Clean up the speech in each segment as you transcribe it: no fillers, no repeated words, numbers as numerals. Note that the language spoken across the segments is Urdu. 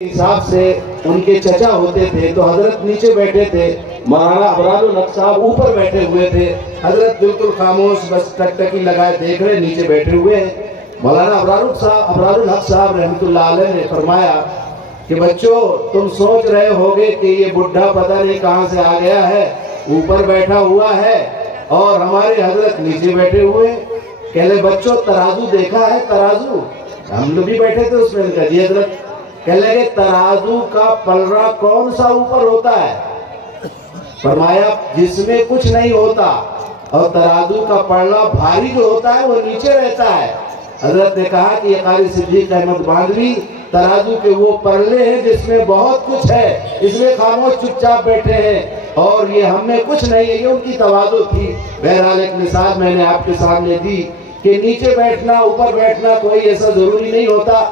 حساب سے ان کے چچا ہوتے تھے تو حضرت نیچے بیٹھے تھے، مولانا ابرار الحق صاحب اوپر بیٹھے ہوئے تھے، حضرت بالکل خاموش بس ٹکٹکی لگائے دیکھ رہے نیچے بیٹھے ہوئے ہیں۔ مولانا ابرار الحق صاحب رحمۃ اللہ علیہ نے فرمایا کہ بچوں تم سوچ رہے ہوگے کہ یہ بڈھا پتہ نہیں کہاں سے آ گیا ہے، اوپر بیٹھا ہوا ہے اور ہمارے حضرت نیچے بیٹھے ہوئے ہیں۔ کہہ لے بچوں ترازو دیکھا ہے؟ ترازو ہم لوگ بھی بیٹھے تھے اس میں، کہا جی حضرت۔ کہنے لگے ترازو کا پلڑا کون سا اوپر ہوتا ہے؟ فرمایا جس میں کچھ نہیں ہوتا، اور ترازو کا پلڑا بھاری جو ہوتا ہے وہ نیچے رہتا ہے۔ حضرت نے کہا کہ یہ قاری صدیق احمد باندھوی ترازو کے وہ پلڑے ہیں جس میں بہت کچھ ہے، اس میں خاموش چپ چاپ بیٹھے ہیں اور یہ ہم میں کچھ نہیں ہے۔ یہ ان کی تواضع تھی۔ بہرحال ایک مثال میں نے آپ کے سامنے دی کہ نیچے بیٹھنا اوپر بیٹھنا کوئی ایسا ضروری نہیں ہوتا،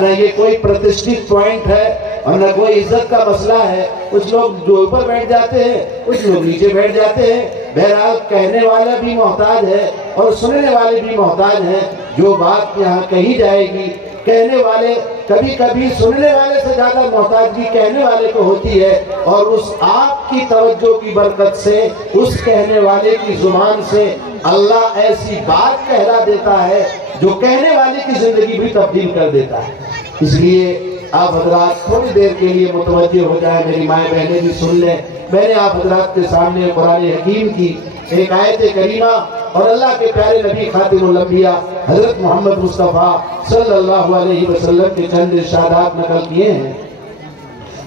نہ یہ کوئی پرتشٹھت پوائنٹ ہے اور نہ کوئی عزت کا مسئلہ ہے۔ کچھ لوگ جو اوپر بیٹھ جاتے ہیں، کچھ لوگ نیچے بیٹھ جاتے ہیں۔ بہرحال کہنے والا بھی محتاج ہے اور سننے والے بھی محتاج ہیں۔ جو بات یہاں کہی جائے گی، کہنے والے کبھی کبھی سننے والے سے زیادہ محتاجگی کہنے والے کو ہوتی ہے، اور اس آپ کی توجہ کی برکت سے اس کہنے والے کی زبان سے اللہ ایسی بات کہلا دیتا ہے جو کہنے والے کی زندگی بھی تبدیل کر دیتا ہے۔ اس لیے آپ حضرات تھوڑی دیر کے لیے متوجہ ہو جائیں، میری مائیں بہنیں بھی سن لیں۔ میں نے آپ حضرات کے سامنے قرآن حکیم کی ایک آیت کریمہ اور اللہ کے پیارے نبی خاتم الانبیاء حضرت محمد مصطفیٰ صلی اللہ علیہ وسلم کے چند ارشادات نقل کیے ہیں۔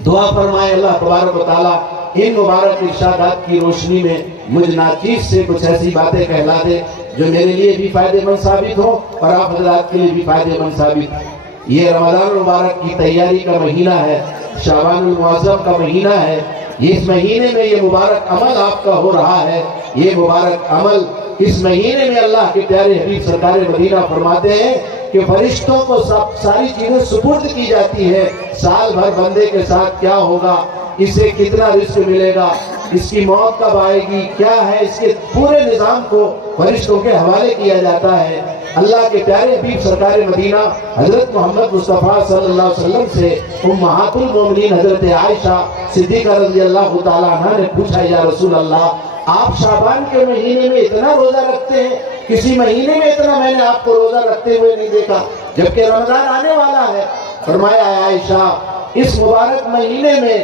دعا فرمائے اللہ تبارک و تعالیٰ ان مبارک ارشادات کی روشنی میں مجھ ناچیز سے کچھ ایسی باتیں کہلا دے جو میرے لیے بھی فائدہ مند ثابت ہو اور آپ حضرات کے لیے بھی فائدہ مند ثابت ہو۔ یہ رمضان المبارک کی تیاری کا مہینہ ہے، شعبان المعظم کا مہینہ ہے۔ اس مہینے میں یہ مبارک عمل آپ کا ہو رہا ہے۔ یہ مبارک عمل اس مہینے میں اللہ کے پیارے حبیب سرکار مدینہ فرماتے ہیں کہ فرشتوں کو ساری چیزیں سپرد کی جاتی ہے۔ سال بھر بندے کے ساتھ کیا ہوگا، اسے کتنا رزق ملے گا، اس کی موت کب آئے گی، کیا ہے، اس کے پورے نظام کو فرشتوں کے حوالے کیا جاتا ہے۔ اللہ کے پیارے حبیب سرکار مدینہ حضرت محمد مصطفیٰ صلی اللہ علیہ وسلم سے امہات المومنین حضرت عائشہ صدیقہ رضی اللہ تعالیٰ عنہ نے پوچھا یا رسول اللہ آپ شعبان کے مہینے میں اتنا روزہ رکھتے ہیں، کسی مہینے میں اتنا میں نے آپ کو روزہ رکھتے ہوئے نہیں دیکھا جبکہ رمضان آنے والا ہے۔ فرمایا عائشہ اس مبارک مہینے میں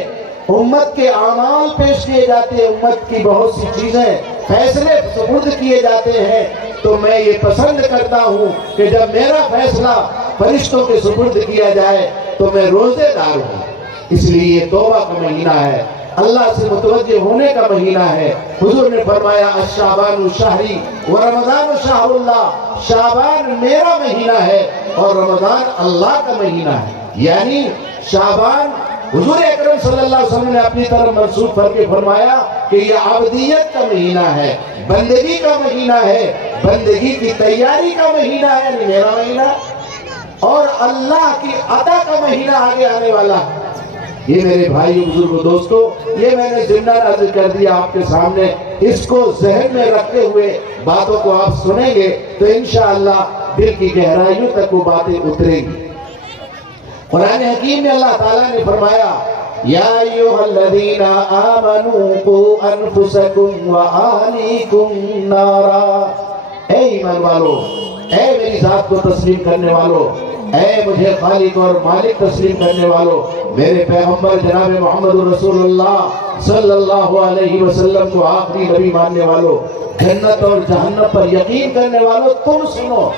امت کے اعمال پیش کیے جاتے ہیں، امت کی بہت سی چیزیں فیصلے سپرد کیے جاتے ہیں، تو میں یہ پسند کرتا ہوں کہ جب میرا فیصلہ فرشتوں کے سپرد کیا جائے تو میں روزے دار ہوں۔ اس لیے یہ توبہ کا مہینہ ہے، اللہ سے متوجہ ہونے کا مہینہ ہے۔ حضور نے فرمایا الشعبان شہری ورمضان شہر اللہ، شعبان میرا مہینہ ہے اور رمضان اللہ کا مہینہ ہے۔ یعنی شعبان حضور اکرم صلی اللہ علیہ وسلم نے اپنی طرف منسوب کر کے فرمایا کہ یہ عبدیت کا مہینہ ہے، بندگی کا مہینہ ہے، بندگی کی تیاری کا مہینہ ہے، یعنی میرا مہینہ، اور اللہ کی عطا کا مہینہ آگے آنے والا ہے۔ یہ میرے بھائیو بزرگو دوستو، یہ میں نے ضمن عرض کر دیا آپ کے سامنے۔ اس کو ذہن میں رکھتے ہوئے باتوں کو آپ سنیں گے تو انشاءاللہ دل کی گہرائیوں تک وہ باتیں اتریں گی۔ قرآن حکیم میں اللہ تعالیٰ نے فرمایا یا ایھا الذین آمنوا قوا انفسکم وآہلیکم نارا، اے ایمان والو، اے میری ذات کو تسلیم کرنے والو، اے مجھے خالق اور مالک تسلیم کرنے والو، میرے پیغمبر جناب محمد رسول اللہ صلی اللہ علیہ وسلم کو آخری نبی ماننے والو، جنت اور جہنم پر یقین کرنے والو، تم سنو،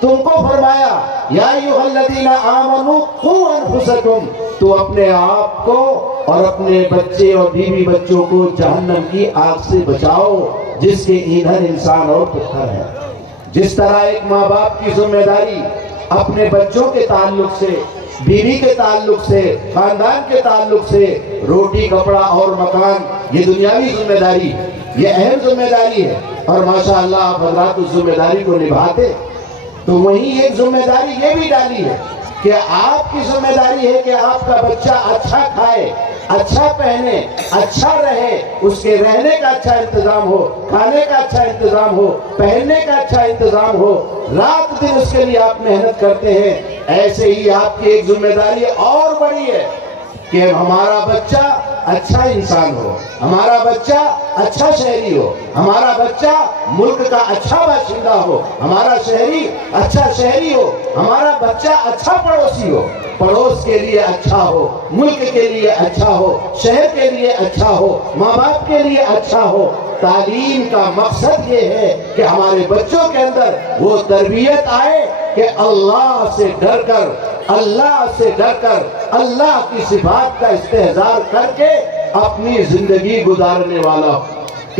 تم کو فرمایا یا ایھا الذین آمنوا قوا انفسکم، تو اپنے آپ کو اور اپنے بچے اور بیوی بچوں کو جہنم کی آگ سے بچاؤ جس کے ایندھن انسان اور پتھر ہے۔ جس طرح ایک ماں باپ کی ذمہ داری اپنے بچوں کے تعلق سے، بیوی کے تعلق سے، خاندان کے تعلق سے، روٹی کپڑا اور مکان، یہ دنیاوی ذمہ داری، یہ اہم ذمہ داری ہے، اور ماشاءاللہ آپ حضرات اس ذمہ داری کو نبھاتے، تو وہیں ایک ذمہ داری یہ بھی ڈالی ہے کہ آپ کی ذمہ داری ہے کہ آپ کا بچہ اچھا کھائے، اچھا پہنے، اچھا رہے، اس کے رہنے کا اچھا انتظام ہو، کھانے کا اچھا انتظام ہو، پہننے کا اچھا انتظام ہو، رات دن اس کے لیے آپ محنت کرتے ہیں۔ ایسے ہی آپ کی ایک ذمہ داری اور بڑی ہے کہ ہمارا بچہ اچھا انسان ہو، ہمارا بچہ اچھا شہری ہو، ہمارا بچہ ملک کا اچھا باشندہ ہو، ہمارا شہری اچھا شہری ہو، ہمارا بچہ اچھا پڑوسی ہو، پڑوس کے لیے اچھا ہو، ملک کے لیے اچھا ہو، شہر کے لیے اچھا ہو، ماں باپ کے لیے اچھا ہو۔ تعلیم کا مقصد یہ ہے کہ ہمارے بچوں کے اندر وہ تربیت آئے کہ اللہ سے ڈر کر، اللہ سے ڈر کر، اللہ کی صفات کا استحضار کر کے اپنی زندگی گزارنے والا ہو۔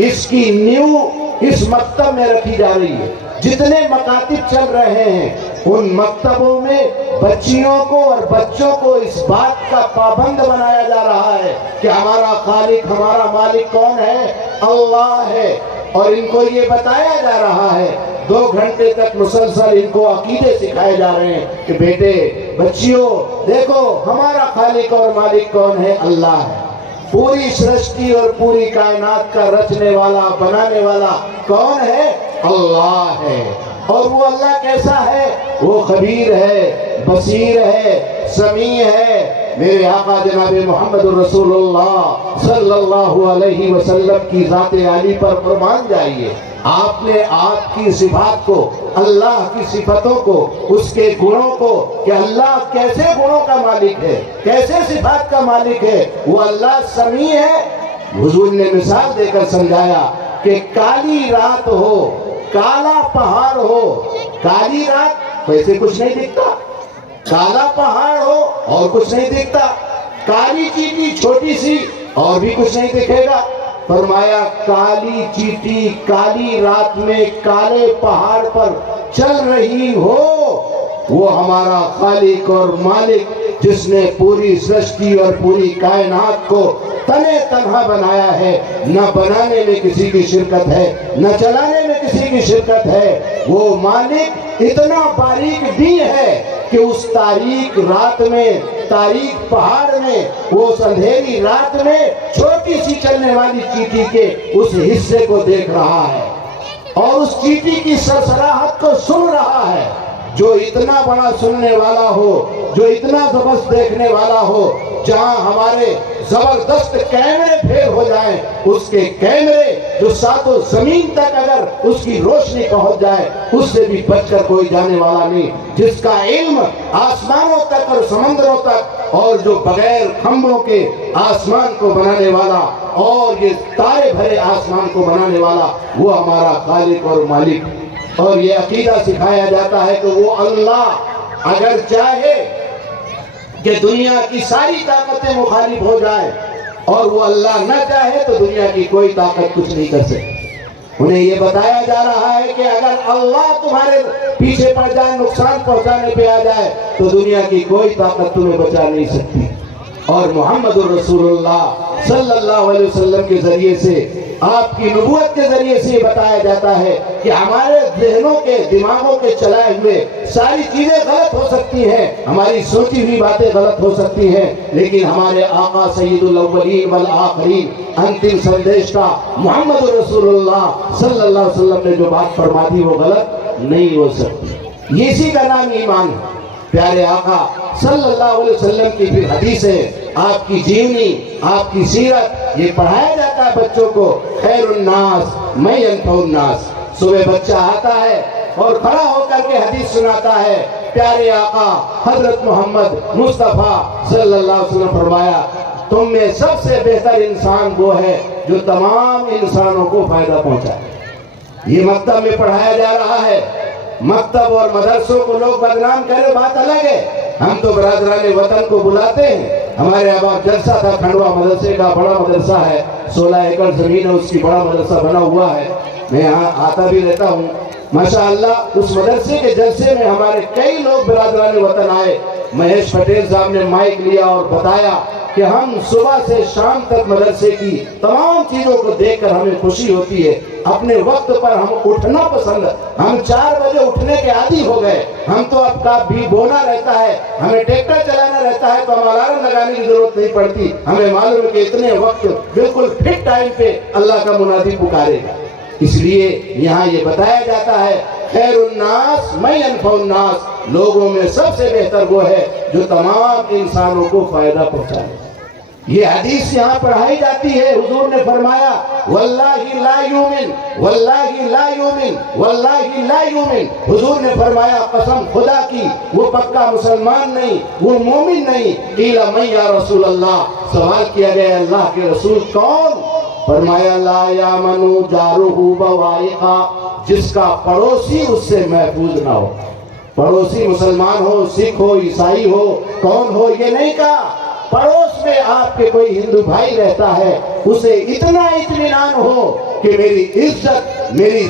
اس کی نیو اس مکتب میں رکھی جا رہی ہے۔ جتنے مکاتب چل رہے ہیں ان مکتبوں میں بچیوں کو اور بچوں کو اس بات کا پابند بنایا جا رہا ہے کہ ہمارا خالق، ہمارا مالک کون ہے؟ اللہ ہے۔ اور ان کو یہ بتایا جا رہا ہے، 2 گھنٹے تک مسلسل ان کو عقیدے سکھائے جا رہے ہیں کہ بیٹے، بچیوں، دیکھو ہمارا خالق اور مالک کون ہے؟ اللہ ہے۔ پوری سرشٹی اور پوری کائنات کا رچنے والا، بنانے والا کون ہے؟ اللہ ہے۔ اور وہ اللہ کیسا ہے؟ وہ خبیر ہے، بصیر ہے، سمیع ہے۔ میرے آقا جناب محمد رسول اللہ صلی اللہ علیہ وسلم کی ذات عالی پر قربان جائیے، آپ نے آپ کی صفات کو، اللہ کی صفتوں کو، اس کے گنوں کو، کہ اللہ کیسے گنوں کا مالک ہے، کیسے صفات کا مالک ہے، وہ اللہ سمیع ہے۔ حضور نے مثال دے کر سمجھایا کہ کالی رات ہو، کالا پہاڑ ہو، کالی رات ویسے کچھ نہیں دکھتا، کالا پہاڑ ہو اور کچھ نہیں دکھتا، کالی چیٹی چھوٹی سی اور بھی کچھ نہیں دکھے گا۔ فرمایا کالی چیٹی کالی رات میں کالے پہاڑ پر چل رہی ہو، وہ ہمارا خالق اور مالک جس نے پوری سرشٹی اور پوری کائنات کو تنے تنہا بنایا ہے، نہ بنانے میں کسی کی شرکت ہے، نہ چلانے میں کسی کی شرکت ہے۔ وہ مالک اتنا باریک بھی ہے کہ اس تاریک رات میں، تاریک پہاڑ میں، وہ اندھیری رات میں چھوٹی سی چلنے والی چیٹی کے اس حصے کو دیکھ رہا ہے اور اس چیٹی کی سرسراہٹ کو سن رہا ہے۔ جو اتنا بڑا سننے والا ہو، جو اتنا زبردست دیکھنے والا ہو، جہاں ہمارے زبردست کیمرے پھیر ہو جائیں، اس کے کیمرے جو ساتوں زمین تک اگر اس کی روشنی پہنچ جائے، اس سے بھی بچ کر کوئی جانے والا نہیں، جس کا علم آسمانوں تک اور سمندروں تک، اور جو بغیر کھمبوں کے آسمان کو بنانے والا اور یہ تارے بھرے آسمان کو بنانے والا، وہ ہمارا خالق اور مالک۔ اور یہ عقیدہ سکھایا جاتا ہے کہ وہ اللہ اگر چاہے کہ دنیا کی ساری طاقتیں مخالف ہو جائیں، اور وہ اللہ نہ چاہے تو دنیا کی کوئی طاقت کچھ نہیں کر سکتی۔ انہیں یہ بتایا جا رہا ہے کہ اگر اللہ تمہارے پیچھے پڑ جائے، نقصان پہنچانے پہ آ جائے، تو دنیا کی کوئی طاقت تمہیں بچا نہیں سکتی۔ اور محمد الرسول اللہ صلی اللہ علیہ وسلم کے ذریعے سے، آپ کی نبوت کے ذریعے سے یہ بتایا جاتا ہے کہ ہمارے ذہنوں کے، دماغوں کے چلائے ہوئے ساری چیزیں غلط ہو سکتی ہیں، ہماری سوچی ہوئی باتیں غلط ہو سکتی ہیں، لیکن ہمارے آقا سید الاولین والآخرین انتم سندیش کا محمد رسول اللہ صلی اللہ علیہ وسلم نے جو بات فرما دی وہ غلط نہیں ہو سکتی۔ اسی کا نام ایمان ہے۔ پیارے آقا صلی اللہ علیہ وسلم کی پھر حدیثیں، آپ کی جیونی، آپ کی سیرت، یہ پڑھایا جاتا ہے بچوں کو۔ خیر الناس من ینفع الناس۔ صبح بچہ آتا ہے اور کھڑا ہو کر کے حدیث سناتا ہے۔ پیارے آقا حضرت محمد مصطفیٰ صلی اللہ علیہ وسلم فرمایا، تم میں سب سے بہتر انسان وہ ہے جو تمام انسانوں کو فائدہ پہنچائے۔ یہ مکتب میں پڑھایا جا رہا ہے۔ مکتب اور مدرسوں کو لوگ بدنام کرے بات الگ ہے، ہم تو برادران وطن کو بلاتے ہیں۔ ہمارے اب جلسہ تھا کھنڈوا مدرسے کا، بڑا مدرسہ ہے، 16 ایکڑ زمین ہے، اس کی بڑا مدرسہ بنا ہوا ہے، میں یہاں آتا بھی رہتا ہوں۔ ماشاءاللہ اس مدرسے کے جلسے میں ہمارے کئی لوگ برادران وطن آئے۔ مہیش پٹیل صاحب نے مائک لیا اور بتایا کہ ہم صبح سے شام تک مدرسے کی تمام چیزوں کو دیکھ کر ہمیں خوشی ہوتی ہے۔ اپنے وقت پر ہم اٹھنا پسند، ہم 4 بجے اٹھنے کے عادی ہو گئے۔ ہم تو اب کا بھی بونا رہتا ہے، ہمیں ٹریکٹر چلانا رہتا ہے تو ہم الارم لگانے کی ضرورت نہیں پڑتی، ہمیں معلوم ہے کہ اتنے وقت بالکل فٹ ٹائم پہ اللہ کا منادی پکارے گا۔ اس لیے یہاں یہ بتایا جاتا ہے خیر الناس من ینفع الناس، لوگوں میں سب سے بہتر وہ ہے جو تمام انسانوں کو فائدہ پہنچائے۔ یہ حدیث یہاں پڑھائی جاتی ہے، حضور نے فرمایا واللہ لا یومن، واللہ لا یومن، واللہ لا یومن، حضور نے فرمایا قسم خدا کی وہ پکا مسلمان نہیں، وہ مومن نہیں۔ قیل من یا رسول اللہ، سوال کیا گیا اللہ کے رسول کون؟ فرمایا لا یامن جارہ بوائقہ، جس کا پڑوسی اس سے محفوظ نہ ہو۔ پڑوسی مسلمان ہو، سکھ ہو، عیسائی ہو، کون ہو، یہ نہیں کہا۔ پڑوس میں آپ کے کوئی ہندو بھائی رہتا ہے، اسے اتنا اطمینان ہو کہ میری عزت، میری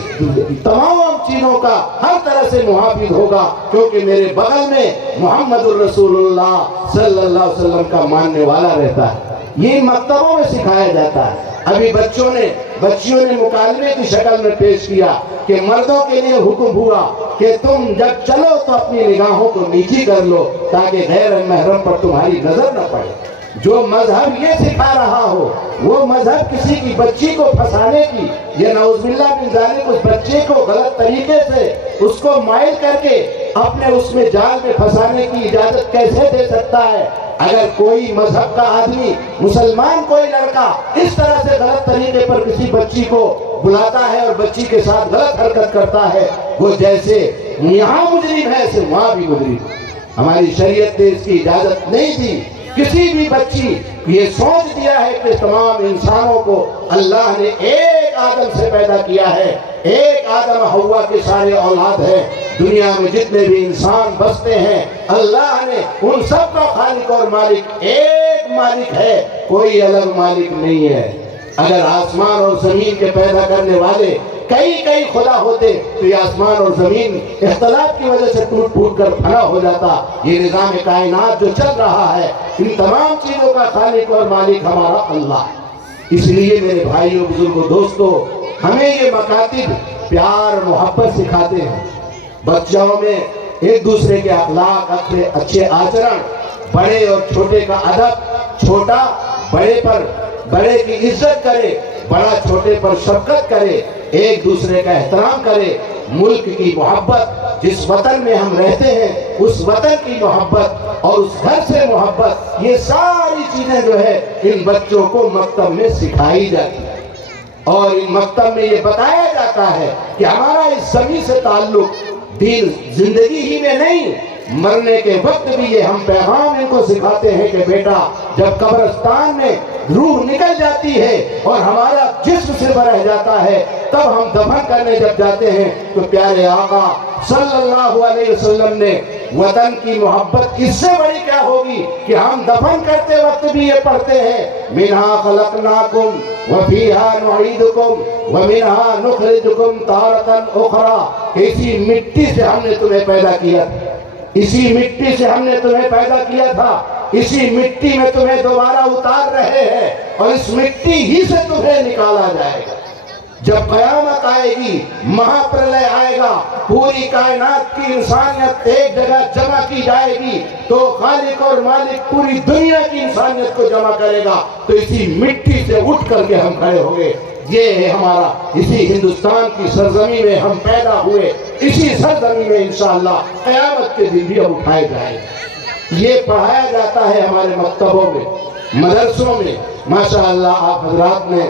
تمام چیزوں کا ہر طرح سے محافظ ہوگا، کیونکہ میرے بغل میں محمد الرسول اللہ صلی اللہ علیہ وسلم کا ماننے والا رہتا ہے۔ یہ مکتبوں میں سکھایا جاتا ہے۔ ابھی بچیوں نے مکالمے کی شکل میں پیش کیا کہ مردوں کے لیے حکم ہوا کہ تم جب چلو تو اپنی نگاہوں کو نیچی کر لو تاکہ غیر محرم پر تمہاری نظر نہ پڑے۔ جو مذہب یہ سکھا رہا ہو، وہ مذہب کسی کی بچی کو پھنسانے کی، یا نعوذ باللہ من ذالک اس بچے کو غلط طریقے سے اس کو مائل کر کے اپنے اس میں جال میں پھنسانے کی اجازت کیسے دے سکتا ہے؟ اگر کوئی مذہب کا آدمی، مسلمان کوئی لڑکا اس طرح سے غلط طریقے پر کسی بچی کو بلاتا ہے اور بچی کے ساتھ غلط حرکت کرتا ہے، وہ جیسے یہاں مجرم ہے ایسے وہاں بھی مجرم۔ ہماری شریعت نے اس کی اجازت نہیں دی۔ کسی بھی بچی یہ سوچ دیا ہے کہ تمام انسانوں کو اللہ نے ایک آدم سے پیدا کیا ہے، ایک آدم حوا کے سارے اولاد ہیں، دنیا میں جتنے بھی انسان بستے ہیں اللہ نے ان سب کا خالق اور مالک ایک مالک ہے، کوئی الگ مالک نہیں ہے۔ اگر آسمان اور زمین کے پیدا کرنے والے کئی خدا ہوتے تو یہ آسمان اور زمین اختلاف کی وجہ سے ٹوٹ پھوٹ کر پھنا ہو جاتا۔ یہ نظام کائنات جو چل رہا ہے، ان تمام چیزوں کا خالق اور مالک ہمارا اللہ۔ اس لیے میرے بھائیوں، بزرگوں، دوستوں، ہمیں یہ مکاتب پیار محبت سکھاتے ہیں۔ بچوں میں ایک دوسرے کے اخلاق، اچھے آچرن، بڑے اور چھوٹے کا ادب، چھوٹا بڑے کی عزت کرے، بڑا چھوٹے پر شفقت کرے، ایک دوسرے کا احترام کرے، ملک کی محبت، جس وطن میں ہم رہتے ہیں اس وطن کی محبت اور اس گھر سے محبت، یہ ساری چیزیں جو ہے ان بچوں کو مکتب میں سکھائی جاتی ہے۔ اور ان مکتب میں یہ بتایا جاتا ہے کہ ہمارا اس زمین سے تعلق دین زندگی ہی میں نہیں، مرنے کے وقت بھی یہ ہم پیغام ان کو سکھاتے ہیں کہ بیٹا جب قبرستان میں روح نکل جاتی ہے اور ہمارا جسم صرف رہ جاتا ہے، تب ہم دفن کرنے جب جاتے ہیں تو پیارے آقا صلی اللہ علیہ وسلم نے وطن کی محبت اس سے بڑی کیا ہوگی کہ ہم دفن کرتے وقت بھی یہ پڑھتے ہیں منہا خلقناکم وفیہا نعیدکم ومنہا نخرجکم تارۃ اخری، اسی مٹی سے ہم نے تمہیں پیدا کیا تھا، اسی مٹی سے ہم نے تمہیں پیدا کیا تھا، اسی مٹی میں تمہیں دوبارہ اتار رہے ہیں اور اس مٹی ہی سے تمہیں نکالا جائے گا۔ جب قیامت آئے گی، مہا پرلے آئے گا، پوری کائنات کی انسانیت ایک جگہ جمع کی جائے گی تو خالق اور مالک پوری دنیا کی انسانیت کو جمع کرے گا، تو اسی مٹی سے اٹھ کر کے ہم کھڑے ہوں گے۔ یہ ہے ہمارا، اسی ہندوستان کی سرزمین میں ہم پیدا ہوئے، اسی سرزمین میں انشاءاللہ قیامت کے دن بھی ہم اٹھائے جائیں گے۔ یہ پڑھایا جاتا ہے ہمارے مکتبوں میں، مدرسوں میں۔ ماشاءاللہ آپ حضرات نے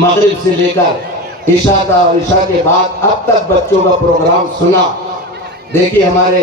مغرب سے لے کر عشاء کا اور عشاء کے بعد اب تک بچوں کا پروگرام سنا۔ دیکھیے ہمارے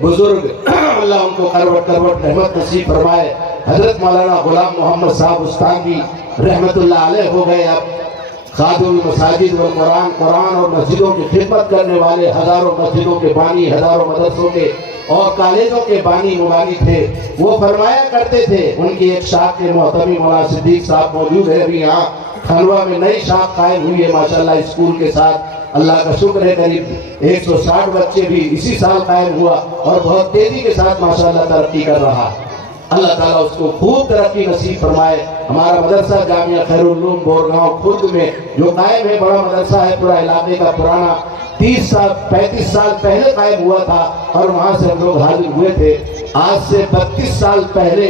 بزرگ اللہ ان کو کروٹ رحمت نصیب فرمائے، حضرت مولانا غلام محمد صاحب استانگی رحمت اللہ علیہ ہو گئے۔ اب خادم مساجد قرآن اور مسجدوں کی خدمت کرنے والے، ہزاروں مسجدوں کے بانی، ہزاروں مدرسوں کے اور کالجوں کے بانی مبانی تھے۔ وہ فرمایا کرتے تھے، ان کی ایک شاخ کے محتمی مولانا صدیق صاحب موجود ہے ابھی یہاں کھنڈوا میں، نئی شاخ قائم ہوئی ہے ماشاءاللہ اسکول کے ساتھ، اللہ کا شکر ہے، قریب 160 بچے بھی اسی سال قائم ہوا اور بہت تیزی کے ساتھ ماشاءاللہ ترقی کر رہا ہے۔ اللہ تعالیٰ اس کو خوب ترقی نصیب فرمائے۔ ہمارا مدرسہ جامعہ خیرالعلوم بورگاؤں خرد میں جو قائم ہے، بڑا مدرسہ ہے، پورا علاقے کا پرانا، 35 سال پہلے قائم ہوا تھا اور وہاں سے ہم لوگ حاضر ہوئے تھے۔ آج سے 32 سال پہلے،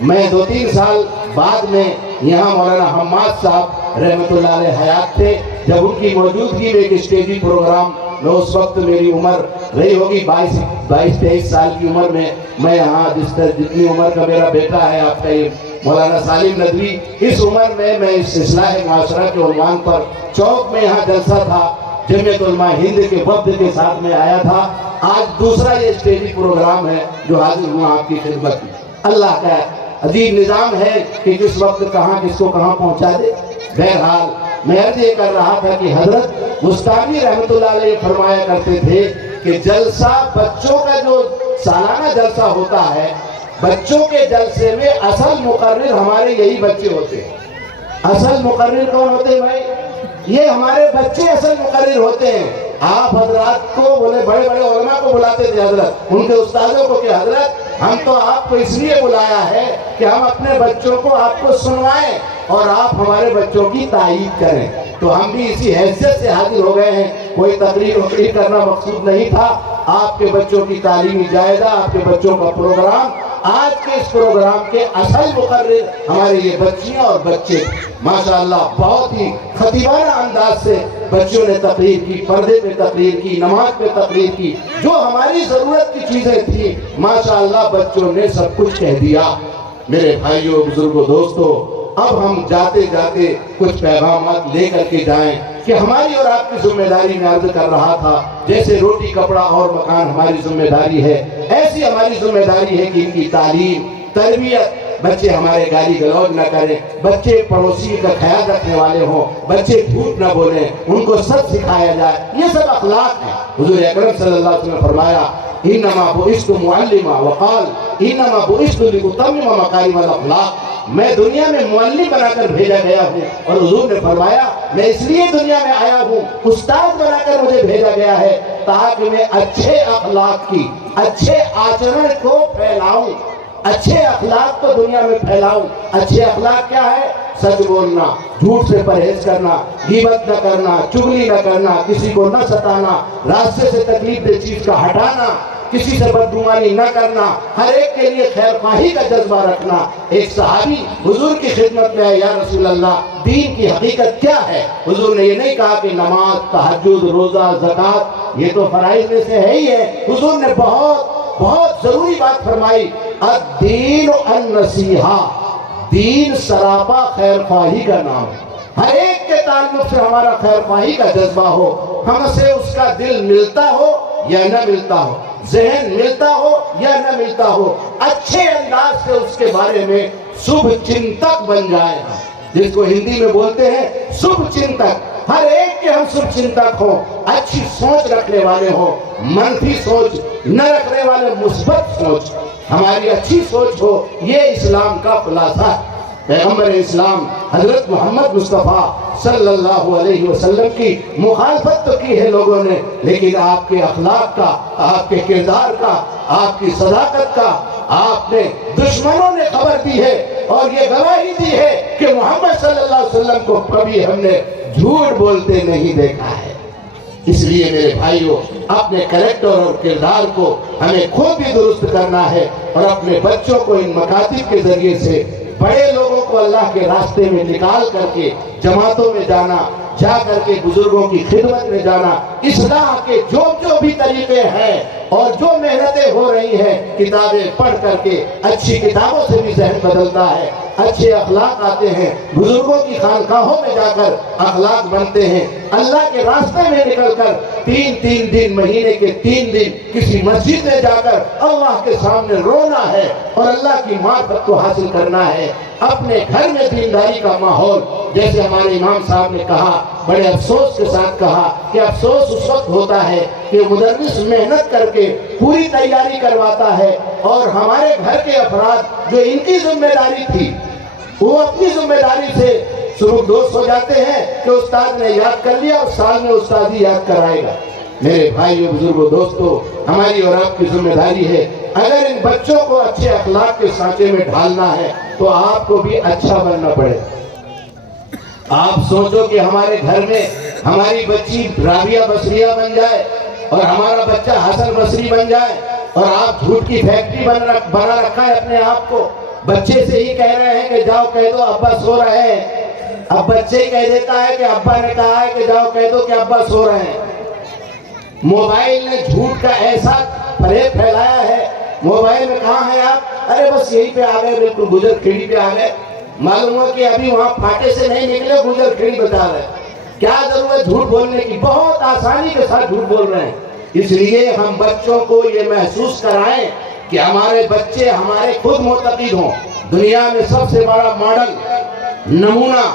میں 2-3 سال بعد میں یہاں مولانا حماد صاحب رحمت اللہ علیہ حیات تھے، جب ان کی موجودگی میں ایک اسٹیجی پروگرام میں، اس وقت میری عمر رہی ہوگی 22-23 سال کی عمر میں، میں یہاں جتنی عمر کا میرا بیٹا ہے آپ کا یہ مولانا سالم ندوی، اس عمر میں اس اصلاح معاشرہ کے عنوان پر چوک میں یہاں جلسہ تھا، جمعیت علماء ہند کے وفد کے ساتھ میں آیا تھا۔ آج دوسرا یہ اسٹیجی پروگرام ہے جو حاضر ہوا آپ کی خدمت میں۔ اللہ کا عجیب نظام ہے کہ کس وقت کہاں کس کو کہاں پہنچا دے۔ بہرحال میں عرض یہ کر رہا تھا کہ حضرت مستانی رحمت اللہ علیہ فرمایا کرتے تھے کہ جلسہ بچوں کا جو سالانہ جلسہ ہوتا ہے، بچوں کے جلسے میں اصل مقرر ہمارے یہی بچے ہوتے ہیں۔ اصل مقرر کون ہوتے ہیں بھائی؟ یہ ہمارے بچے اصل مقرر ہوتے ہیں۔ آپ حضرات کو بولے بڑے بڑے علماء کو بلاتے تھے حضرت، ان کے استاذوں کو کہ حضرت ہم تو آپ کو اس لیے بلایا ہے کہ ہم اپنے بچوں کو آپ کو سنوائیں اور آپ ہمارے بچوں کی تائید کریں۔ تو ہم بھی اسی حیثیت سے حاضر ہو گئے ہیں، کوئی تقریر کرنا مقصود نہیں تھا۔ آپ کے بچوں کی تعلیمی جائزہ، آپ کے بچوں کا پروگرام، آج کے اس پروگرام کے اصل مقرر ہمارے یہ بچیاں اور بچے ماشاءاللہ بہت ہی خطیبانہ انداز سے بچوں نے تقریر کی، پردے پہ تقریر کی، نماز پہ تقریر کی، جو ہماری ضرورت کی چیزیں تھیں ماشاءاللہ بچوں نے سب کچھ کہہ دیا۔ میرے بھائیوں، بزرگوں، دوستوں، اب ہم جاتے جاتے کچھ پیغامات لے کر کے جائیں کہ ہماری اور آپ کی ذمہ داری میں عرض کر رہا تھا، جیسے روٹی کپڑا اور مکان ہماری ذمہ داری ہے، ایسی ہماری ذمہ داری ہے کہ ان کی تعلیم، تربیت، بچے ہمارے گالی گلوج نہ کریں، بچے پڑوسی کا خیال رکھنے والے ہوں، بچے جھوٹ نہ بولیں، ان کو سب سکھایا جائے، یہ سب اخلاق ہے۔ حضور اکرم صلی اللہ علیہ وسلم نے فرمایا انما بعثت معلما وقال انما بعثت لاتمم مکارم الاخلاق، میں دنیا میں معلم بنا کر بھیجا گیا ہوں، اور حضور نے فرمایا میں اس لیے دنیا میں آیا ہوں، استاد بنا کر مجھے بھیجا گیا ہے تاکہ میں اچھے اخلاق کی، اچھے آچرن کو پھیلاؤں، اچھے اخلاق کو دنیا میں پھیلاؤں۔ اچھے اخلاق کیا ہے؟ سچ بولنا، جھوٹ سے پرہیز کرنا، غیبت نہ کرنا، چغلی نہ کرنا، کسی کو نہ ستانا، راستے سے تکلیف دہ چیز کا ہٹانا، کسی سے بدگمانی نہ کرنا، ہر ایک کے لیے خیر خواہی کا جذبہ رکھنا۔ ایک صحابی حضور کی خدمت میں آئے، یا رسول اللہ دین کی حقیقت کیا ہے؟ حضور نے یہ نہیں کہا کہ نماز، تہجد، روزہ، زکوٰۃ یہ تو فرائض میں سے ہے ہی ہے۔ حضور نے بہت ضروری بات فرمائی، الدین النصیحہ، دین سراپا خیر خواہی کا نام ہے۔ ہر ایک کے تعلق سے ہمارا خیر خواہی کا جذبہ ہو، ہم سے اس کا دل ملتا ہو یا نہ ملتا ہو، ذہن ملتا ہو یا نہ ملتا ہو، اچھے انداز سے اس کے بارے میں شبھ چنتک بن جائے، جس کو ہندی میں بولتے ہیں شبھ چنتک۔ ہر ایک کے ہم شبھ چنتک ہوں، اچھی سوچ رکھنے والے ہوں، منفی سوچ نہ رکھنے والے، مثبت سوچ، ہماری اچھی سوچ ہو۔ یہ اسلام کا خلاصہ ہے۔ پیغمبر اسلام حضرت محمد مصطفیٰ صلی اللہ علیہ وسلم کی مخالفت تو کی ہے لوگوں نے، لیکن آپ کے اخلاق کا، آپ کے کردار کا، آپ کی صداقت کا آپ نے دشمنوں نے خبر دی ہے، اور یہ گواہی دی ہے کہ محمد صلی اللہ علیہ وسلم کو کبھی ہم نے جھوٹ بولتے نہیں دیکھا ہے۔ اس لیے میرے بھائیوں، اپنے کریکٹر اور کردار کو ہمیں خود بھی درست کرنا ہے، اور اپنے بچوں کو ان مکاتب کے ذریعے سے، بڑے لوگوں کو اللہ کے راستے میں نکال کر کے جماعتوں میں جانا، جا کر کے بزرگوں کی خدمت میں جانا، اصلاح کے جو بھی طریقے ہیں اور جو محنتیں ہو رہی ہیں، کتابیں پڑھ کر کے، اچھی کتابوں سے بھی ذہن بدلتا ہے، اچھے اخلاق آتے ہیں، بزرگوں کی خانقاہوں میں جا کر اخلاق بنتے ہیں، اللہ کے راستے میں نکل کر تین دن، مہینے کے 3 دن کسی مسجد میں جا کر اللہ کے سامنے رونا ہے اور اللہ کی معرفت کو حاصل کرنا ہے۔ اپنے گھر میں دینداری کا ماحول، جیسے ہمارے امام صاحب نے کہا، بڑے افسوس کے ساتھ کہا کہ افسوس اس وقت ہوتا ہے کہ مدرس محنت کر کے پوری تیاری کرواتا ہے، اور ہمارے گھر کے افراد جو ان کی ذمہ داری تھی وہ اپنی ذمہ داری سے سبک دوست ہو جاتے ہیں کہ استاد نے یاد کر لیا اور سال میں استاد ہی یاد کرائے گا۔ میرے بھائیوں، بزرگوں، دوستوں، ہماری اور آپ کی ذمہ داری ہے، اگر ان بچوں کو اچھے اخلاق کے سانچے میں ڈھالنا ہے تو آپ کو بھی اچھا بننا پڑے۔ آپ سوچو کہ ہمارے گھر میں ہماری بچی رابعہ بصریہ بن جائے اور ہمارا بچہ حسن بصری بن جائے، اور آپ جھوٹ کی فیکٹری بنا رکھا ہے اپنے آپ کو، بچے سے ہی کہہ رہے ہیں کہ جاؤ کہہ دو ابا سو رہے ہیں، اب بچے ہی کہہ دیتا ہے کہ ابا نے کہا ہے کہ جاؤ کہہ دو کہ ابا سو رہے ہیں۔ موبائل نے جھوٹ کا ایسا فریب پھیلایا ہے موبائل میں کہاں ہیں آپ؟ ارے بس یہیں پہ آ گئے، بالکل گجر کھیڑی پہ آ گئے، معلوم ہوا کہ ابھی وہاں پھاٹے سے نہیں نکلے، گجر کھیڑی بتا رہے ہیں۔ کیا ضرورت جھوٹ بولنے کی؟ بہت آسانی کے ساتھ جھوٹ بول رہے ہیں۔ اس لیے ہم بچوں کو یہ محسوس کرائیں کہ ہمارے بچے ہمارے خود معتقد ہوں۔ دنیا میں سب سے بڑا ماڈل، نمونہ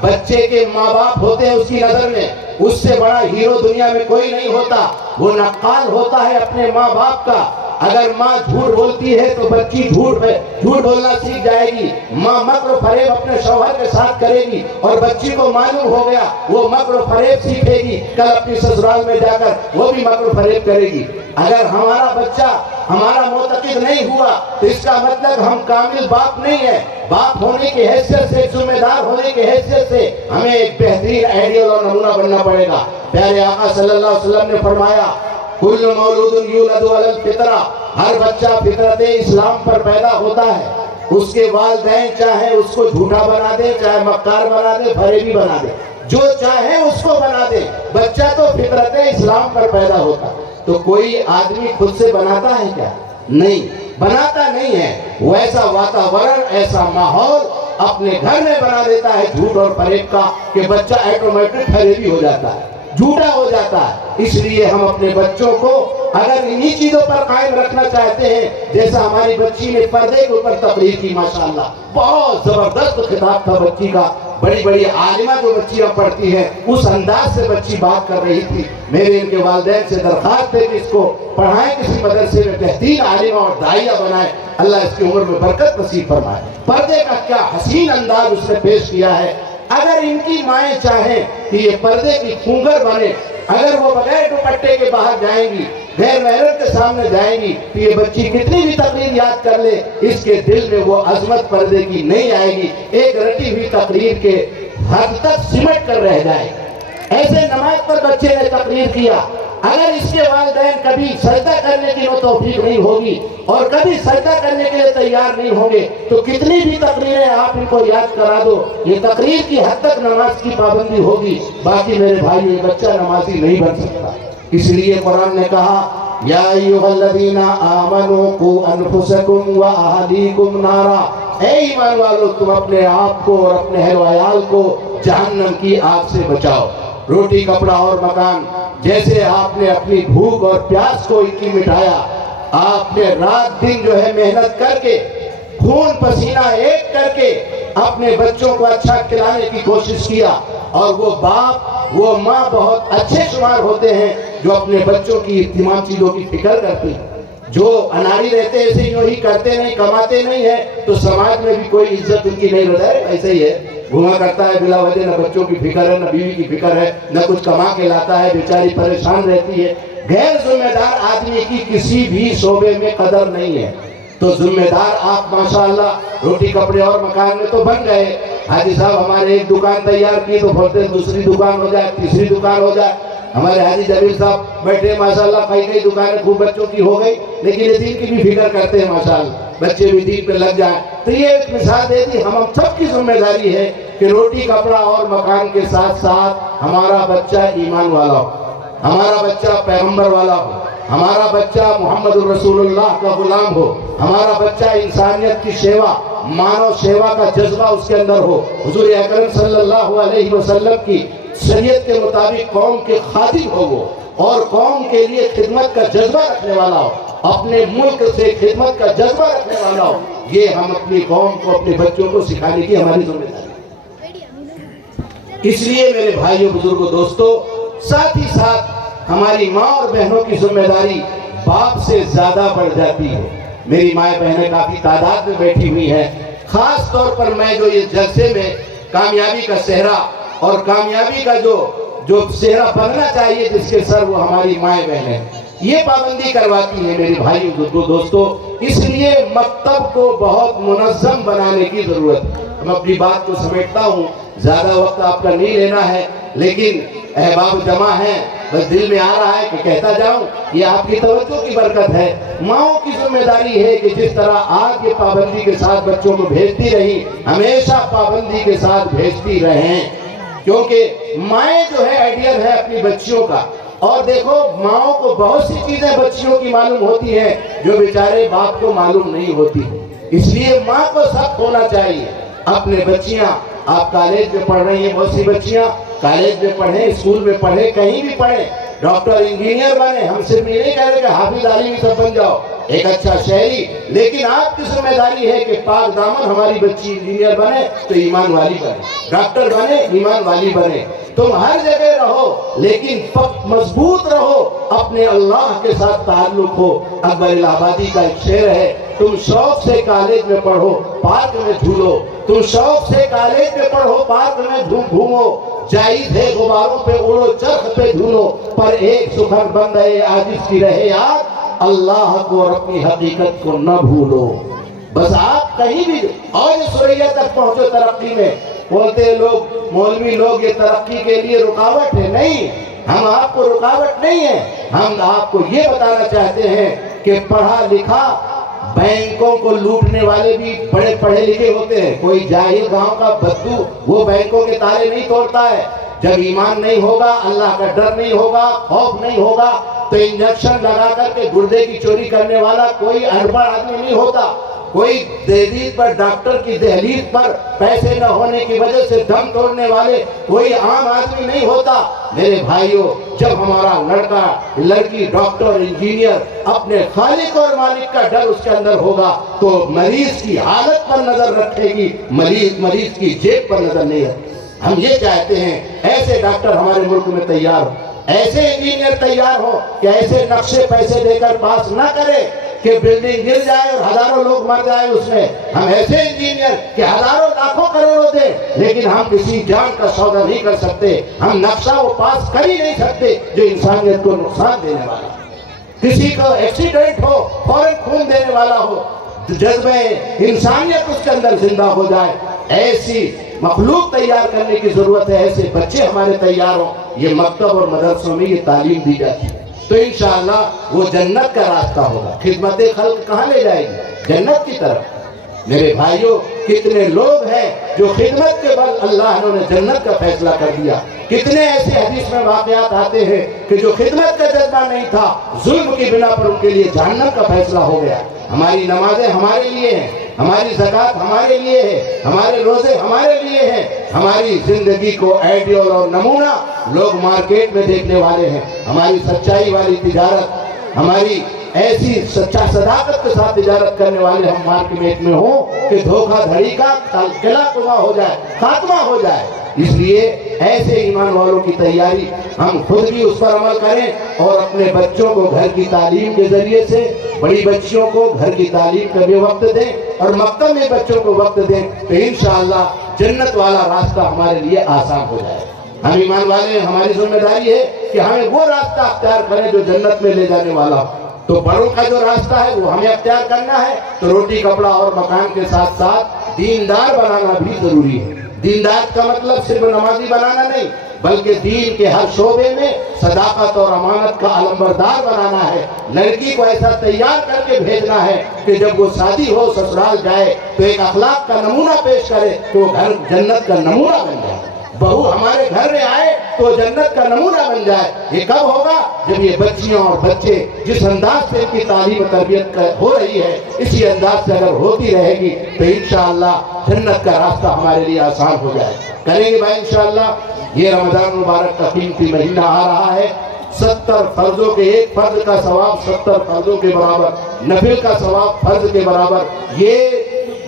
بچے کے ماں باپ ہوتے ہیں اس کی نظر میں، اس سے بڑا ہیرو دنیا میں کوئی نہیں ہوتا۔ وہ نقال ہوتا ہے اپنے ماں باپ کا۔ اگر ماں جھوٹ بولتی ہے تو بچی جھوٹ بولنا سیکھ جائے گی۔ ماں مکر و فریب اپنے شوہر کے ساتھ کرے گی اور بچی کو معلوم ہو گیا، وہ مکر و فریب سیکھے گی، کل اپنی سسرال میں جا کر وہ بھی مکر و فریب کرے گی۔ اگر ہمارا بچہ ہمارا معتقد نہیں ہوا تو اس کا مطلب ہم کامل باپ نہیں ہے۔ باپ ہونے کی حیثیت سے، ذمہ دار ہونے کی حیثیت سے ہمیں ایک بہترین آئیڈیل اور نمونہ بننا پڑے گا۔ پیارے آقا صلی اللہ علیہ وسلم نے فرمایا، کل مولود یولد علی الفطرہ، ہر بچہ فطرت اسلام پر پیدا ہوتا ہے۔ اس کے والدین چاہے اس کو جھوٹا بنا دے، چاہے مکار بنا دے، فریبی بنا دے، جو چاہے اس کو بنا دے، بچہ تو فطرت اسلام پر پیدا ہوتا۔ تو کوئی آدمی خود سے بناتا ہے کیا؟ نہیں، بناتا نہیں ہے۔ ویسا واتاورن، ایسا ماحول اپنے گھر میں بنا دیتا ہے جھوٹ اور فریب کا کہ بچہ آٹومیٹک فریبی ہو جاتا ہے، جھوٹا ہو جاتا ہے۔ اس لیے ہم اپنے بچوں کو اگر انہی چیزوں پر قائم رکھنا چاہتے ہیں، جیسا ہماری بچی نے پردے کے اوپر تقریر کی، ماشاءاللہ بہت زبردست خطاب تھا بچی کا، بڑی بڑی عالمہ جو بچیاں پڑھتی ہیں اس انداز سے بچی بات کر رہی تھی۔ میرے ان کے والدین سے درخواست ہے کہ اس کو پڑھائیں کسی مدرسے میں، بہترین عالمہ اور داعیہ بنائیں، اللہ اس کی عمر میں برکت نصیب فرمائے۔ پردے کا کیا حسین انداز اس نے پیش کیا ہے۔ اگر ان کی مائیں چاہیں کہ یہ پردے کی خونگر بنے، اگر وہ بغیر دوپٹے کے باہر جائیں گی، غیر محرم کے سامنے جائیں گی، تو یہ بچی کتنی بھی تقریر یاد کر لے، اس کے دل میں وہ عظمت پردے کی نہیں آئے گی، ایک رٹی ہوئی تقریر کے حد تک سمٹ کر رہ جائے گی۔ ایسے نماز پر بچے نے تقریر کیا، اگر اس کے والدین کبھی سجدہ کرنے کی وہ توفیق نہیں ہوگی اور کبھی سجدہ کرنے کے لیے تیار نہیں ہوں گے، تو کتنی بھی تقریریں آپ ان کو یاد کرا دو، یہ تقریر کی حد تک نماز کی پابندی ہوگی، باقی میرے بھائی یہ بچہ نمازی نہیں بن سکتا۔ اس لیے قرآن نے کہا، یا ایھا الذین آمنوا قوا انفسکم واہلیکم نارا، اے ایمان والو تم اپنے آپ کو اور اپنے اہل و عیال کو جہنم کی آگ سے بچاؤ۔ روٹی کپڑا اور مکان، جیسے آپ نے اپنی بھوک اور پیاس کو کی مٹایا، آپ نے رات دن جو ہے محنت کر کے، خون پسینہ ایک کر کے اپنے بچوں کو اچھا کھلانے کی کوشش کیا، اور وہ باپ وہ ماں بہت اچھے شمار ہوتے ہیں جو اپنے بچوں کی تمام چیزوں کی فکر کرتے ہیں۔ جو اناری رہتے ایسے یوں ہی کرتے نہیں، کماتے نہیں ہیں، تو سماج میں بھی کوئی عزت ان کی نہیں رہتا ہے۔ ایسے ہی ہے، گھوما کرتا ہے بلا وجہ، نہ بچوں کی فکر ہے، نہ بیوی کی فکر ہے، نہ کچھ کما کے لاتا ہے، بیچاری پریشان رہتی ہے۔ غیر ذمہ دار آدمی کی کسی بھی شعبے میں قدر نہیں ہے۔ تو ذمہ دار آپ ماشاءاللہ روٹی کپڑے اور مکان میں تو بن گئے۔ حاجی صاحب ہمارے ایک دکان تیار کی تو بولتے دوسری دکان ہو جائے، تیسری دکان ہو جائے۔ ہمارے حاجی جمیل صاحب بیٹھے ماشاءاللہ، کئی دکانیں خوب بچوں کی ہو گئی، لیکن یہ دین کی بھی فکر کرتے ہیں ماشاءاللہ، بچے بھی دین پہ لگ جائیں۔ تو یہ ایک مثال دے دی، ہم سب کی ذمہ داری ہے کہ روٹی کپڑا اور مکان کے ساتھ ساتھ ہمارا بچہ ایمان والا ہو، ہمارا بچہ پیغمبر والا ہو، ہمارا بچہ محمد الرسول اللہ کا غلام ہو، ہمارا بچہ انسانیت کی سیوا، مانو سیوا کا جذبہ اس کے اندر ہو، حضور اکرم صلی اللہ علیہ وسلم کی شریعت کے مطابق قوم کے خادم ہو وہ، اور قوم کے لیے خدمت کا جذبہ رکھنے والا ہو، اپنے ملک سے خدمت کا جذبہ رکھنے والا ہو۔ یہ ہم اپنی قوم کو، اپنے بچوں کو سکھانے کی ہماری ذمہ داری ہے۔ اس لیے میرے بھائیوں، بزرگوں، دوستوں، ساتھ ہی ساتھ ہماری ماں اور بہنوں کی ذمہ داری باپ سے زیادہ بڑھ جاتی ہے۔ میری مائیں بہنیں کافی تعداد میں بیٹھی ہوئی ہیں، خاص طور پر میں جو یہ جلسے میں کامیابی کا صحرا اور کامیابی کا جو صحرا بننا چاہیے جس کے سر، وہ ہماری مائیں بہنیں یہ پابندی کرواتی ہیں۔ میری بھائی دوستو، اس لیے مکتب کو بہت منظم بنانے کی ضرورت ہے۔ میں اپنی بات کو سمیٹتا ہوں، زیادہ وقت آپ کا نہیں لینا ہے، لیکن احباب جمع ہیں، بس دل میں آ رہا ہے کہ کہتا جاؤں، یہ آپ کی توجہ کی برکت ہے۔ ماؤں کی ذمہ داری ہے کہ جس طرح آج یہ پابندی کے ساتھ بچوں کو بھیجتی رہی، ہمیشہ پابندی کے ساتھ بھیجتی رہیں، کیونکہ مائیں جو ہے آئیڈیل ہے اپنی بچیوں کا۔ اور دیکھو ماؤں کو بہت سی چیزیں بچیوں کی معلوم ہوتی ہیں جو بیچارے باپ کو معلوم نہیں ہوتی، اس لیے ماں کو سخت ہونا چاہیے۔ اپنے بچیاں، آپ کالج میں پڑھ رہی ہیں، بہت سی بچیاں کالج میں پڑھیں، اسکول میں پڑھیں، کہیں بھی پڑھیں، ڈاکٹر انجینئر بنے، ہم صرف یہ نہیں کہہ رہے کہ حافظ عالم سب بن جاؤ، ایک اچھا شہری، لیکن آپ کی ذمہ داری ہے کہ پاک دامن ہماری بچی انجینئر بنے تو ایمان والی بنے، ڈاکٹر بنے ایمان والی بنے۔ تم ہر جگہ رہو لیکن مضبوط رہو، اپنے اللہ کے ساتھ تعلق ہو۔ اکبر الہ آبادی کا ایک شعر ہے، تم شوق سے کالج میں پڑھو پارک میں جھولو، تم شوق سے کالج میں پڑھو پارک میں گھومو، جائز ہے غباروں پہ اڑو چرخ پہ جھولو، پر ایک سخن بند ہے عاجز کی رہے یاد، اللہ کو اور اپنی حقیقت کو نہ بھولو۔ بس آپ کہیں بھی اور سریا تک پہنچو ترقی میں، بولتے ہیں لوگ مولوی لوگ یہ ترقی کے لیے رکاوٹ ہے، نہیں، ہم آپ کو رکاوٹ نہیں ہے، ہم آپ کو یہ بتانا چاہتے ہیں کہ پڑھا لکھا بینکوں کو لوٹنے والے بھی بڑے پڑھے لکھے ہوتے ہیں، کوئی جاہل گاؤں کا بدو وہ بینکوں کے تالے نہیں توڑتا ہے۔ جب ایمان نہیں ہوگا، اللہ کا ڈر نہیں ہوگا، خوف نہیں ہوگا، تو انجیکشن لگا کر کے گردے کی چوری کرنے والا کوئی انپڑھ آدمی نہیں ہوتا، کوئی دہلیز پر ڈاکٹر کی دہلیز پر پیسے نہ ہونے کی وجہ سے دم توڑنے والے کوئی عام آدمی نہیں ہوتا۔ میرے بھائیوں، جب ہمارا لڑکا لڑکی ڈاکٹر انجینئر اپنے خالق اور مالک کا ڈر اس کے اندر ہوگا تو مریض کی حالت پر نظر رکھے گی، مریض کی جیب پر نظر نہیں رکھے۔ ہم یہ چاہتے ہیں ایسے ڈاکٹر ہمارے ملک میں تیار ہو، ایسے انجینئر تیار ہو کہ ایسے نقشے پیسے دے کر پاس نہ کرے کہ بلڈنگ گر جائے اور ہزاروں لوگ مر جائے اس میں۔ ہم ایسے انجینئر کہ ہزاروں لاکھوں کروڑوں دے لیکن ہم کسی جان کا سودا نہیں کر سکتے، ہم نقشہ وہ پاس کر ہی نہیں سکتے جو انسانیت کو نقصان دینے والا، کسی کو ایکسیڈنٹ ہو فوراً خون دینے والا ہو، جذبہ انسانیت اس کے اندر زندہ ہو جائے۔ ایسی مخلوق تیار کرنے کی ضرورت ہے، ایسے بچے ہمارے تیار ہوں، یہ مکتب اور مدرسوں میں یہ تعلیم دی جاتی ہے تو انشاءاللہ وہ جنت کا راستہ ہوگا۔ خدمت خلق کہاں لے جائے گی؟ جنت کی طرف۔ میرے بھائیوں، کتنے لوگ ہیں جو خدمت کے بعد اللہ نے انہیں جنت کا فیصلہ کر دیا، کتنے ایسے حدیث میں واقعات آتے ہیں کہ جو خدمت کا جذبہ نہیں تھا، ظلم کی بنا پر ان کے لیے جہنم کا فیصلہ ہو گیا۔ ہماری نمازیں ہمارے لیے ہیں، ہماری زکوٰۃ ہمارے لیے ہے، ہمارے روزے ہمارے لیے ہیں، ہماری زندگی کو آئیڈیل اور نمونہ لوگ مارکیٹ میں دیکھنے والے ہیں، ہماری سچائی والی تجارت، ہماری ایسی سچا صداقت کے ساتھ تجارت کرنے والے ہم مارکیٹ میں ہوں کہ دھوکہ دھڑی کا قلعہ ہو جائے، خاتمہ ہو جائے۔ اس لیے ایسے ایمان والوں کی تیاری ہم خود بھی اس پر عمل کریں اور اپنے بچوں کو گھر کی تعلیم کے ذریعے سے، بڑی بچیوں کو گھر کی تعلیم کا بھی وقت دیں اور مکتب میں بچوں کو وقت دیں تو انشاءاللہ جنت والا راستہ ہمارے لیے آسان ہو جائے۔ ہم ایمان والے ہیں، ہماری ذمہ داری ہے کہ ہمیں وہ راستہ اختیار کریں جو جنت میں لے جانے والا ہو۔ تو بڑوں کا جو راستہ ہے وہ ہمیں اختیار کرنا ہے، تو روٹی کپڑا اور مکان کے ساتھ ساتھ دیندار بنانا بھی ضروری ہے۔ دیندار کا مطلب صرف نمازی بنانا نہیں بلکہ دین کے ہر شعبے میں صداقت اور امانت کا علمبردار بنانا ہے۔ لڑکی کو ایسا تیار کر کے بھیجنا ہے کہ جب وہ شادی ہو سسرال جائے تو ایک اخلاق کا نمونہ پیش کرے تو وہ گھر جنت کا نمونہ بن جائے۔ بہو ہمارے گھر میں آئے تو جنت کا نمونہ بن جائے۔ یہ کب ہوگا؟ جب یہ بچیاں اور بچے جس انداز سے ان کی تعلیم و تربیت ہو رہی ہے اسی انداز سے اگر ہوتی رہے گی تو انشاءاللہ جنت کا راستہ ہمارے لیے آسان ہو جائے۔ کریں گے بھائی انشاءاللہ۔ یہ رمضان مبارک کا قیمتی مہینہ آ رہا ہے، 70 فرضوں کے ایک فرض کا ثواب 70 فرضوں کے برابر، نفل کا ثواب فرض کے برابر۔ یہ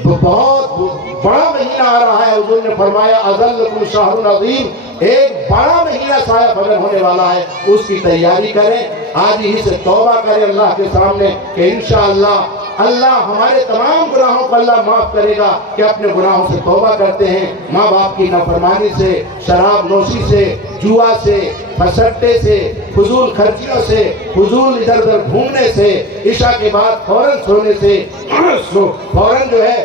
بہت بڑا مہینہ آ رہا ہے۔ حضور نے فرمایا اذلکم شہر عظیم، ایک بڑا مہینہ سایہ فگن ہونے والا ہے، اس کی تیاری کریں، آج ہی سے توبہ کریں اللہ کے سامنے کہ انشاءاللہ اللہ ہمارے تمام گناہوں کو اللہ معاف کرے گا کہ اپنے گناہوں سے توبہ کرتے ہیں، ماں باپ کی نافرمانی سے، شراب نوشی سے، جوا سے، پھسٹے سے، فضول خرچیوں سے، فضول ادھر ادھر گھومنے سے، عشاء کے بعد فوراً سونے سے، فوراً جو ہے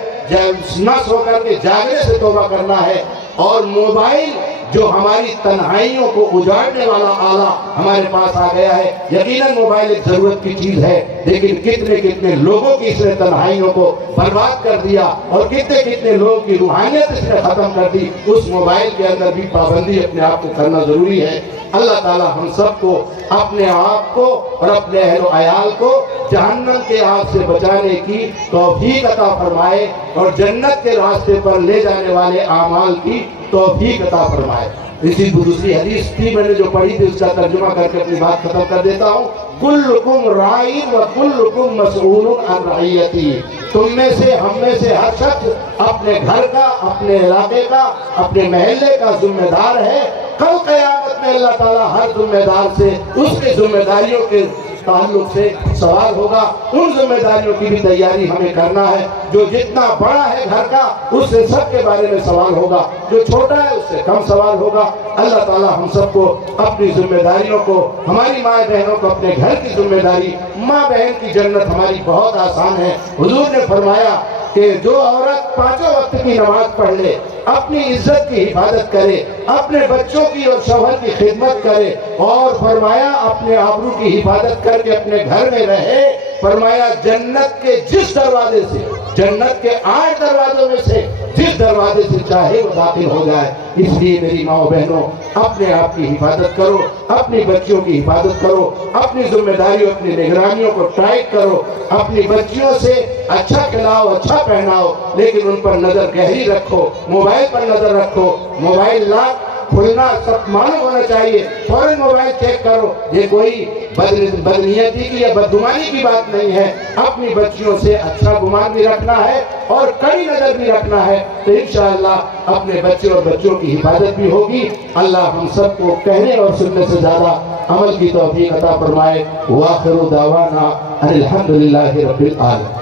نہ سو کر کے جاگنے سے توبہ کرنا ہے۔ اور موبائل جو ہماری تنہائیوں کو اجاڑنے والا آلہ ہمارے پاس آ گیا ہے، یقیناً موبائل ایک ضرورت کی چیز ہے لیکن کتنے لوگوں کی اس نے تنہائیوں کو برباد کر دیا اور کتنے لوگوں کی روحانیت اس نے ختم کر دی۔ اس موبائل کے اندر بھی پابندی اپنے آپ کو کرنا ضروری ہے۔ اللہ تعالی ہم سب کو اپنے آپ کو اور اپنے اہل و عیال کو جہنم کے آگ سے بچانے کی توفیق عطا فرمائے اور جنت کے راستے پر لے جانے والے اعمال کی توفیق عطا فرمائے۔ اسی دوسری حدیث تھی میں نے جو پڑھی تھی، اس کا ترجمہ کر کے اپنی بات ختم کر دیتا ہوں۔ کلکم راعٍ و کلکم مسئول عن رعیتہ، تم میں سے ہم میں سے ہر شخص اپنے گھر کا، اپنے علاقے کا، اپنے محلے کا ذمہ دار ہے۔ کل قیامت میں اللہ تعالیٰ ہر ذمہ دار سے اس کے ذمہ داریوں کے تعلق سے سوال ہوگا۔ ان ذمہ داریوں کی بھی تیاری ہمیں کرنا ہے۔ جو جتنا بڑا ہے گھر کا، اس سے سب کے بارے میں سوال ہوگا، جو چھوٹا ہے اس سے کم سوال ہوگا۔ اللہ تعالیٰ ہم سب کو اپنی ذمہ داریوں کو، ہماری ماں بہنوں کو اپنے گھر کی ذمہ داری، ماں بہن کی جنت ہماری بہت آسان ہے۔ حضور نے فرمایا کہ جو عورت 5 وقت کی نماز پڑھ لے، اپنی عزت کی حفاظت کرے، اپنے بچوں کی اور شوہر کی خدمت کرے، اور فرمایا اپنے آبرو کی حفاظت کر کے اپنے گھر میں رہے، فرمایا جنت کے جس دروازے سے، جنت کے 8 دروازوں میں سے جس دروازے سے چاہے وہ داخل ہو جائے۔ اس لیے میری ماں و بہنوں، اپنے آپ کی حفاظت کرو، اپنی بچیوں کی حفاظت کرو، اپنی ذمہ داریوں، اپنی نگرانیوں کو ٹائٹ کرو، اپنی بچیوں سے اچھا کھلاؤ، اچھا پہناؤ، لیکن ان پر نظر گہری رکھو، موبائل پر نظر رکھو۔ موبائل لاک کھلنا سب معلوم ہونا چاہیے، فوراً موبائل چیک کرو۔ یہ کوئی بدنیتی کی یا بدگمانی کی بات نہیں ہے، اپنی بچیوں سے اچھا گمان بھی رکھنا ہے اور کڑی نظر بھی رکھنا ہے، تو انشاءاللہ اپنے بچے اور بچوں کی حفاظت بھی ہوگی۔ اللہ ہم سب کو کہنے اور سننے سے زیادہ عمل کی توفیق عطا فرمائے۔ وآخر دعوانا ان الحمدللہ رب العالمین۔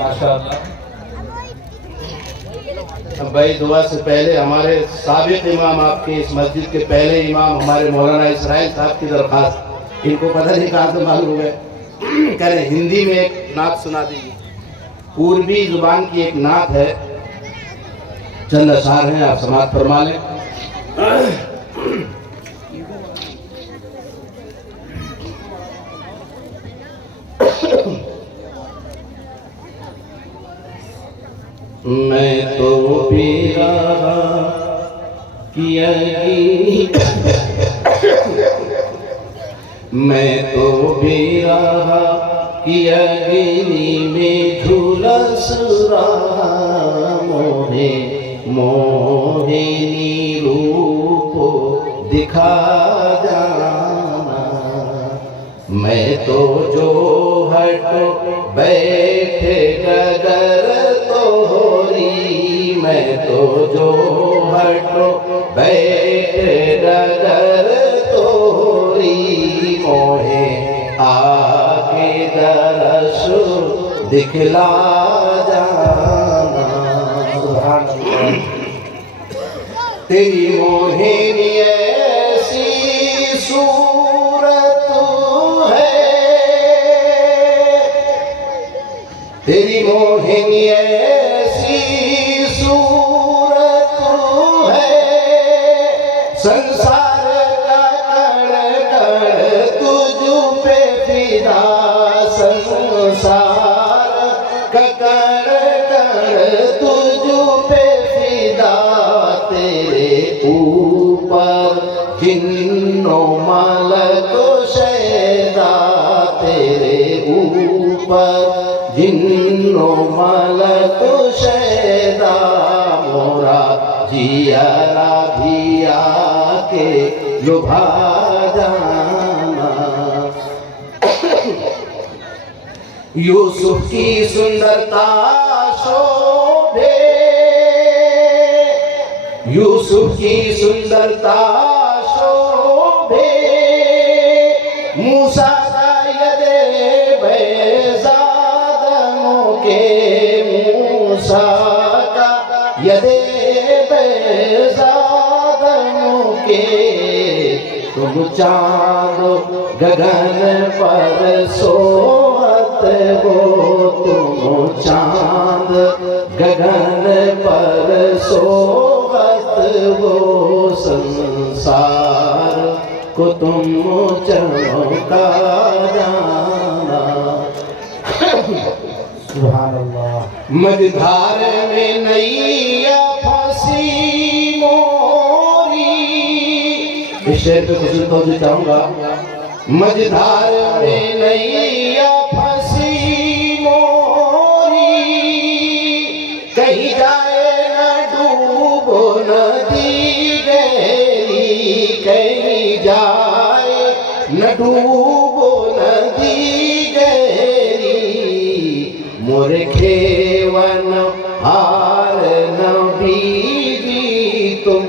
ماشاءاللہ۔ بھائی دعا سے پہلے ہمارے سابق امام، آپ کے اس مسجد کے پہلے امام ہمارے مولانا اسرائیل صاحب کی درخواست، ان کو پتہ نہیں کہاں سے معلوم ہوئے، کہہ رہے ہندی میں ایک نعت سنا دیجیے۔ پوربی زبان کی ایک نعت ہے، چند اشعار ہیں، آپ سماعت فرما لیں۔ میں تو بھی رہا کیا گی، میں تو بھی رہا کیا گیری میں جھلس رہا، موہے موہنی روپ دکھا جانا، میں تو جو ہٹ بیٹھے ڈگر توری، میں تو جو ہٹ بیٹھے ڈگر توری، موہے آگے درش دکھلا جانا۔ سبحان اللہ۔ تیری موہنی ایسی صورت ہے، تیری موہنی ایسی صورت ہے، سنسار کا کڑ کڑ تجھ پہ فدا، سنسار کا کڑ کڑ تجھ پہ فدا، تیرے اوپر جن و ملک و شیدا، تیرے اوپر جن و ملک و شیدا، مورا جیارا بھی آ کے لبھا جانا۔ یوسف کی سندرتا شوبھے، یوسف کی سندرتا شوبھے، موسیٰ کا ید بیضا دموں کے، موسیٰ کا ید بیضا دموں کے، تم چاند گگن پر سوہت ہو، تم چاند گگن پر سوہت ہو، سنسار کو تم چمکا جانا سبحان اللہ مجھدھار میں نیا پھنسی موری اس شعر پہ کچھ توجہ چاہوں گا مجھدھار میں نیا پھنسی موری کہیں جائے نہ ڈوبو ندی گہری کہیں جائے نہ ڈوبو ندی گہری مورے کھیون ہار نبی جی تم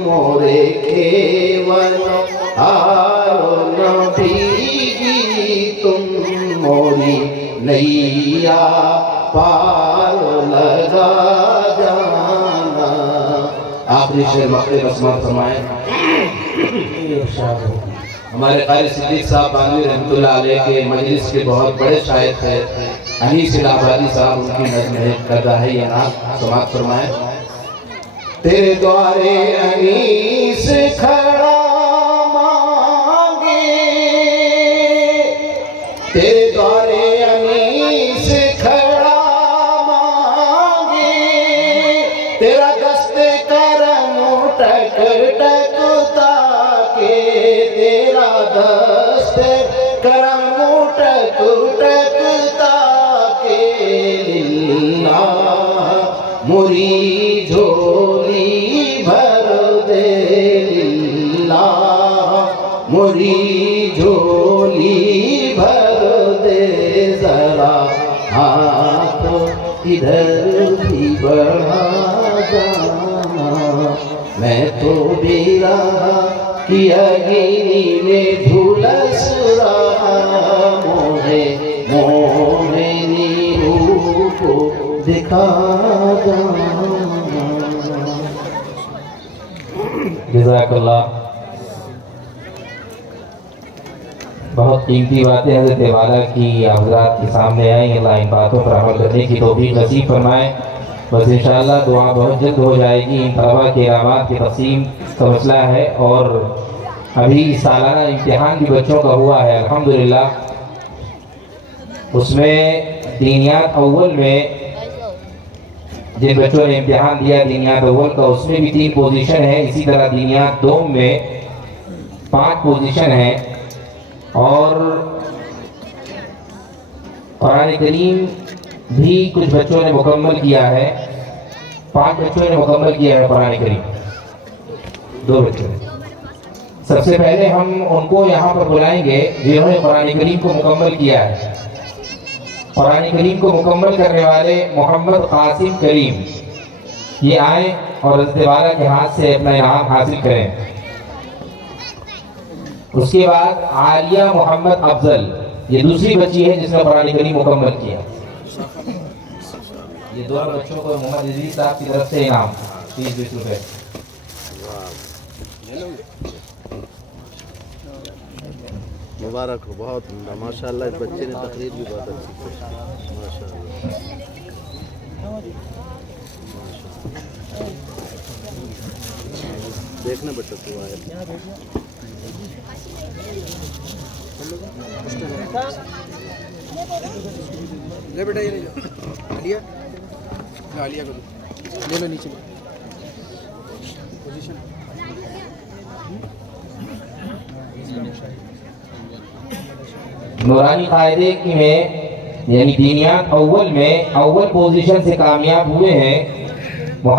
مورے کھیون ہار نبی جی تم موری نیا پار لگا جانا آخری شعر مقبول بسمات فرمائیں ہمارے قاری صدیق صاحب بانوی رحمۃ اللہ علیہ کے مجلس کے بہت بڑے شاعر تھے انیس الہٰبادی صاحب ان کی نظم ہے کردہ ہے یہ نام سماعت فرمائیں تیرے دوارے انیس کھڑا مانگے تیرے دوارے انیس کھڑا مانگے تیرا دست کرم ٹک ٹکتا کے تیرا دست کرم ٹک ٹکتا موری جھولی بھر دے اللہ موری جھولی بھر دے ذرا ہاتھ ادھر بھی بڑھا جانا میں تو بھی رہا کیا گیری میں جھولس رہا موہے مومنی روح کو دکھا جانا جزاک اللہ بہت قیمتی باتیں حضرت والا کی حضرات کے سامنے آئیں اللہ ان باتوں پر عمل کرنے کی توفیق نصیب فرمائیں بس انشاءاللہ دعا بہت جلد ہو جائے گی ان طلبہ کے انعامات کی تقسیم کا مسئلہ ہے اور ابھی سالانہ امتحان بھی بچوں کا ہوا ہے الحمدللہ اس میں دینیات اول میں جن بچوں نے امتحان دیا دینیات اول کا اس میں بھی 3 پوزیشن ہے اسی طرح دینیات دوم میں 5 پوزیشن ہیں اور قرآن کریم بھی کچھ بچوں نے مکمل کیا ہے 5 بچوں نے مکمل کیا ہے قرآن کریم 2 بچوں نے سب سے پہلے ہم ان کو یہاں پر بلائیں گے جنہوں نے قرآن کریم کو مکمل کیا ہے قرآن کریم کو مکمل کرنے والے محمد قاسم کریم یہ آئیں اور حضرت والا کے ہاتھ سے اپنا انعام حاصل کریں اس کے بعد عالیہ محمد افضل یہ دوسری بچی ہے جس نے قرآن کریم مکمل کیا یہ 2 بچوں کو محمد عزیز صاحب کی طرف سے انعام 30-20 روپے مبارک ہو بہت ماشاءاللہ اس بچے نے تقریر بھی بہت اچھی کی ماشاءاللہ دیکھنا بیٹا تو آئے لے بیٹا یہ لے جاؤ عالیہ کو لے لو نیچے پوزیشن نورانی قاعدے کی میں یعنی دینیات اول میں اول پوزیشن سے کامیاب ہوئے ہیں محمد